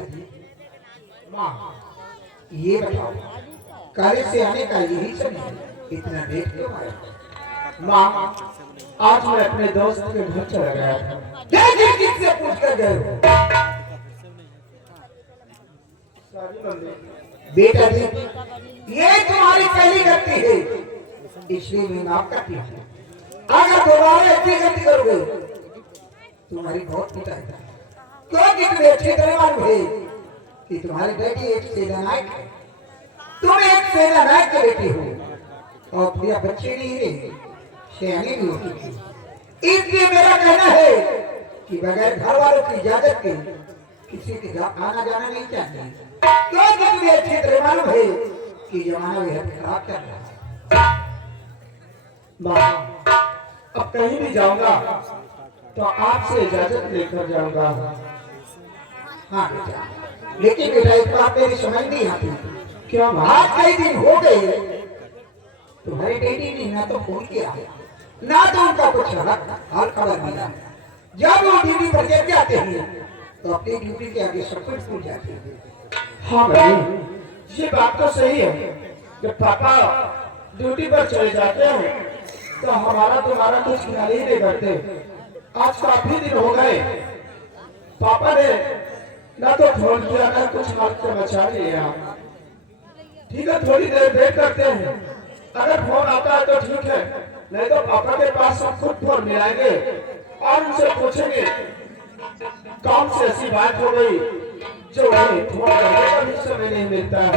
बेटा जी, माँ ये बताओ कार्य से आने का यही समय इतना देर क्यों आया? माँ, आज मैं अपने दोस्त के घर चला गया था। लेकिन किससे पूछ कर गए हो? बेटा जी, ये तुम्हारी पहली गलती है, इसलिए मैं माफ करती हूँ। अगर दोबारा ऐसी गलती करोगे तुम्हारी बहुत पिटाई है, क्योंकि तुम्हें अच्छी तरह मालूम है कि तुम्हारी बेटी एक सेनानायक है, तुम एक सेनानायक की बेटी हो और पूरा बच्चे नहीं रहे, सियानी भी होती। इसलिए मेरा कहना है कि बगैर घर वालों की इजाजत के किसी के आना जाना नहीं चाहिए, क्योंकि तुम्हें अच्छी तरह मालूम है कि जमाना बेहद खराब चल रहा है। माँ, अब कहीं भी जाऊंगा तो आपसे इजाजत लेकर जाऊंगा। हाँ बेटा, लेकिन बेटा एक बात मेरी समझ नहीं आती। क्या माँ? आज कई दिन हो गए तुम्हारी बेटी ने ना तो फोन किया ना तो उनका कुछ हाल खबर मिला। जब वो ड्यूटी पर चले जाते हैं तो अपनी ड्यूटी के आगे सब कुछ भूल जाते हैं। हाँ भाई, ये बात तो सही है। जब पापा ड्यूटी पर चले जाते हैं तो हमारा तुम्हारा कुछ ख्याल ही नहीं करते। आज काफी दिन हो गए, पापा ने ना तो फोन किया ना कुछ हाल समाचार लिया। ठीक है, थोड़ी देर वेट करते हैं, अगर फोन आता है तो ठीक है, नहीं तो पापा के पास हम खुद फोन मिलाएंगे और उनसे पूछेंगे कौन सी ऐसी बात हो गई जो उन्हें फोन करने का भी समय नहीं मिलता है।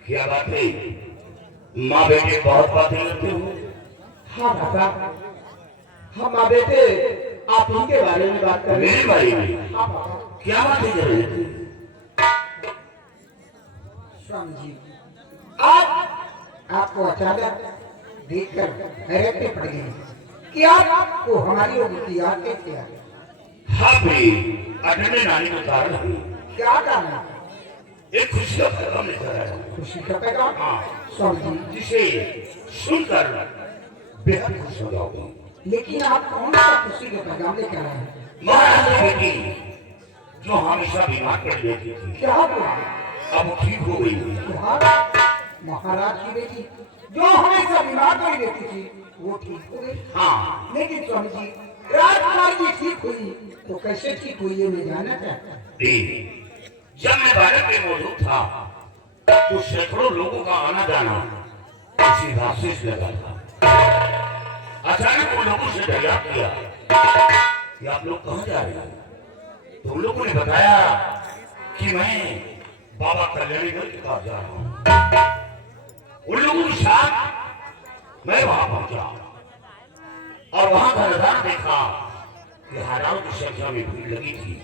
क्या बात है? माँ बेटे बहुत बातें करते हो। हाँ पापा, हम माँ बेटे आप ही के बारे में बात कर रहे मेरे हैं। बारे में हाँ पापा। क्या बातें कर रहे थे? स्वामी जी, आज आपको अचानक देखकर हैरत में पड़ गई कि आपको हमारी लोगों की याद कैसे आ गई? हाँ भाई, अटने नानी को कारण है। क्या कारण? एक खुशी का पैगाम लेकर आया हूँ। खुशी का पैगाम? हाँ, स्वामी जी, जिसे सुनकर बेहद खुश हो जाओगे। लेकिन आप कौन सा खुशी का पैगाम लेकर आए हैं? महाराज की बेटी जो हमेशा बीमार पड़ जाती थी, क्या हुआ? अब वो ठीक हो गई है। क्या? महाराज की बेटी जो हमेशा बीमार पड़ी रहती थी वो ठीक हो गई? हाँ, लेकिन स्वामी जी, राजकुमार जी ठीक हुई तो कैसे ठीक हुई ये मैं जानना चाहता हूँ। देख, जब मैं भारत में मौजूद था तो सैकड़ों लोगों का आना जाना उसी रास्ते से लगा था। अचानक उन लोगों से दरियाफ्त किया कि आप लोग कहाँ जा रहे हैं? तो उन लोगों ने बताया कि मैं बाबा कल्याणीगढ़ के पास जा रहा हूँ। उन लोगों के साथ मैं वहां पहुंचा और वहां का नजारा देखा कि हजारों की संख्या में भीड़ लगी थी।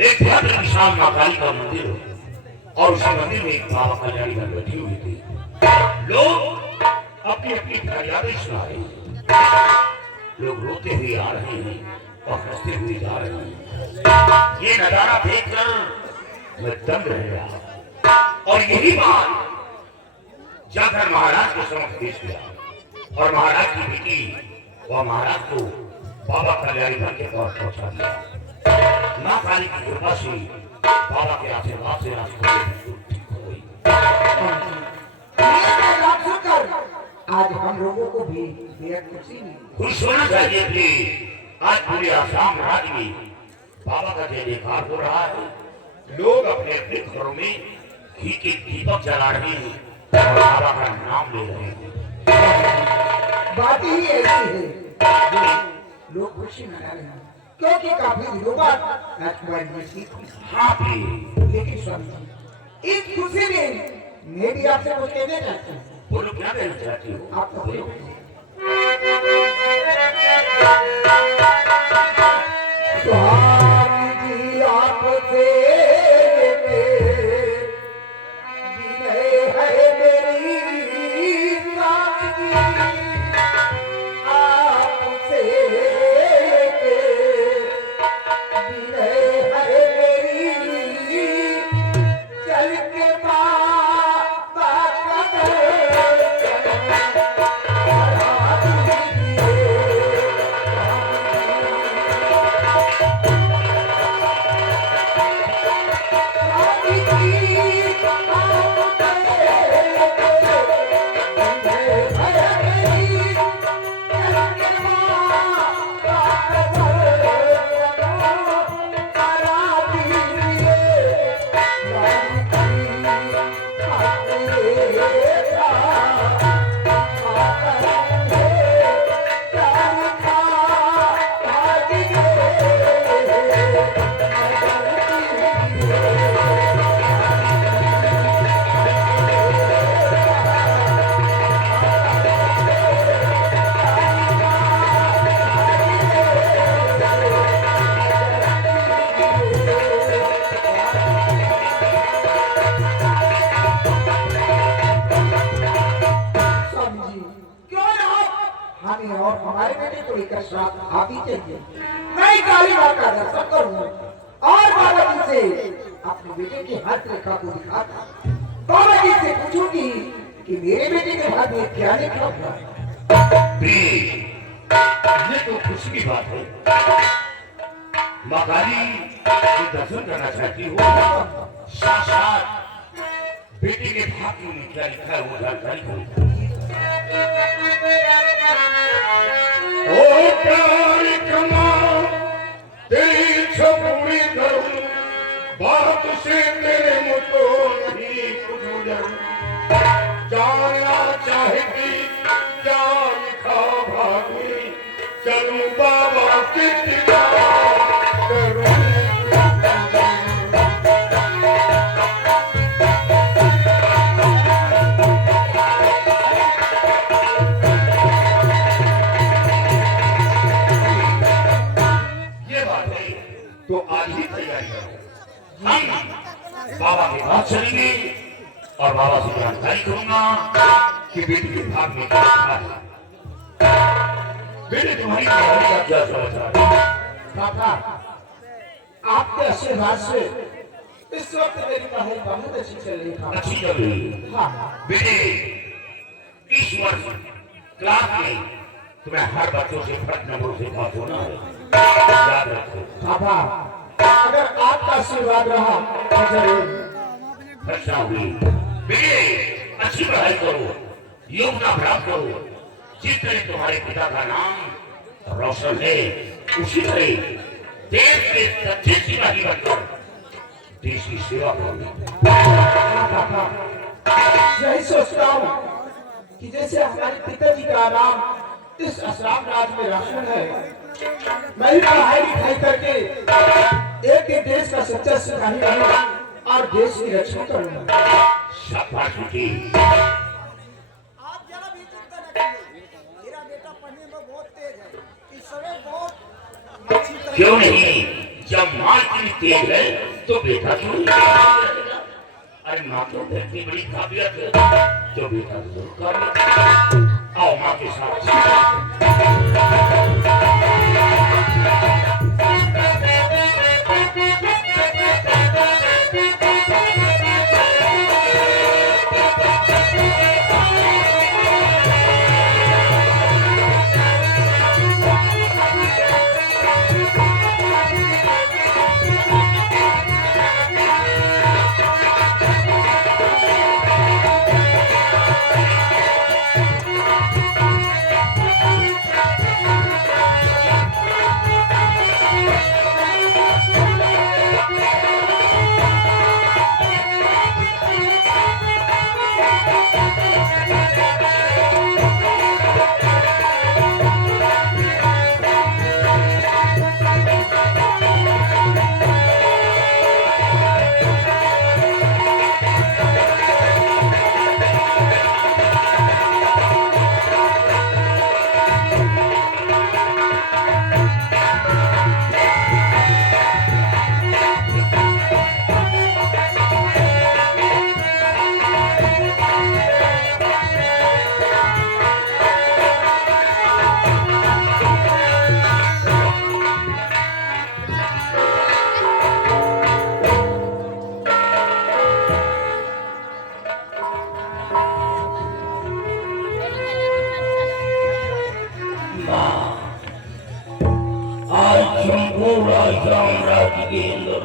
एक भव्य विशाल मां काली का मंदिर और उस मंदिर में एक बाबा कल्याणीगढ़ बैठी हुई थी। लोग अपनी अपनी फरियादें सुना रहे हैं, लोग रोते हुए आ रहे हैं और हंसते हुए जा रहे हैं। ये नजारा देखकर मैं दंग रह गया और यही बात जाकर महाराज के समक्ष पेश किया और महाराज की बेटी व महाराज को बाबा कल्याणीगढ़ के पास पहुंचा दिया। माँ काली की कृपा से बाबा के आशीर्वाद से राजकुमारी ठीक हो गई। ये पैगाम सुनकर आज हम लोगों को भी बेहद खुशी मिली। खुश होना चाहिए कि आज पूरे आसाम राज्य में बाबा का जय जयकार हो रहा है। लोग अपने अपने घरों में घी के दीपक जला रहे हैं और बाबा का नाम ले रहे हैं। बात ही ऐसी है जो लोग खुशी मना रहे हैं, क्योंकि काफी दिनों बाद राजकुमारी जी ठीक हुई। हाँ भी, लेकिन स्वामी जी, इस खुशी में मैं भी आपसे कुछ कहना चाहता हूँ। बोलो क्या कहना चाहती हो? आप तो बोलो। स्वामी जी आपसे विनय है मेरी सादगी, आपसे विनय है मेरी बेटे के हाथ रेखा को दिखाता, बाबा जी से पूछूंगी कि मेरे बेटे के हाथ में क्या लिखा हुआ है। ये तो खुशी की बात है। माँ काली के दर्शन करना चाहती हो, साक्षात बेटे के भाग्य में क्या लिखा है वो जानकारी हो। ओ प्यार कमा तेरी छपूरी करूं, बात से तेरे मुझको नहीं कुछ डरूं, जानना चाहती क्या लिखा भागी, चलूं बाबा की करूं। तो आज ही तैयारी करो, हम बाबा के पास चलेंगे और बाबा से जानकारी करूंगा कि बेटी के भाग में क्या है। बेटे तुम्हारी तैयारी का क्या समाचार है? पापा, आपके आशीर्वाद से इस वक्त मेरी पढ़ाई बहुत अच्छी चल रही है। अच्छी चल रही। हाँ बेटे इस वर्ष क्लास में तुम्हें हर बच्चों से फर्स्ट नंबर से पास होना है, याद रखो। पापा, अगर आपका आशीर्वाद रहा तो जरूर। अच्छा हुई बेटे, अच्छी पढ़ाई करो, योग्यता प्राप्त करो। जिस तरह तुम्हारे पिता का नाम रोशन है, उसी तरह देश के सच्चे सिपाही बनकर देश की सेवा करो। पापा, यही सोचता हूँ कि जैसे हमारे पिताजी का नाम इस असराम राज में रोशन है, मैं भी पढ़ाई लिखाई करके एक देश का सच्चा सिपाही बनूंगा और देश की रक्षा करूंगा। शाबाश बेटी। आप जरा भी चिंता न करिए, मेरा बेटा पढ़ने में बहुत तेज है, इस समय बहुत अच्छी तरह। क्यों नहीं, जब माँ इतनी तेज है तो बेटा क्यों नहीं रहेगा? अरे माँ तो इतनी बड़ी काबिलियत है तो बेटा जरूर कर लेगा। आओ माँ के साथ। आज शंभू राजा राज्य के अंदर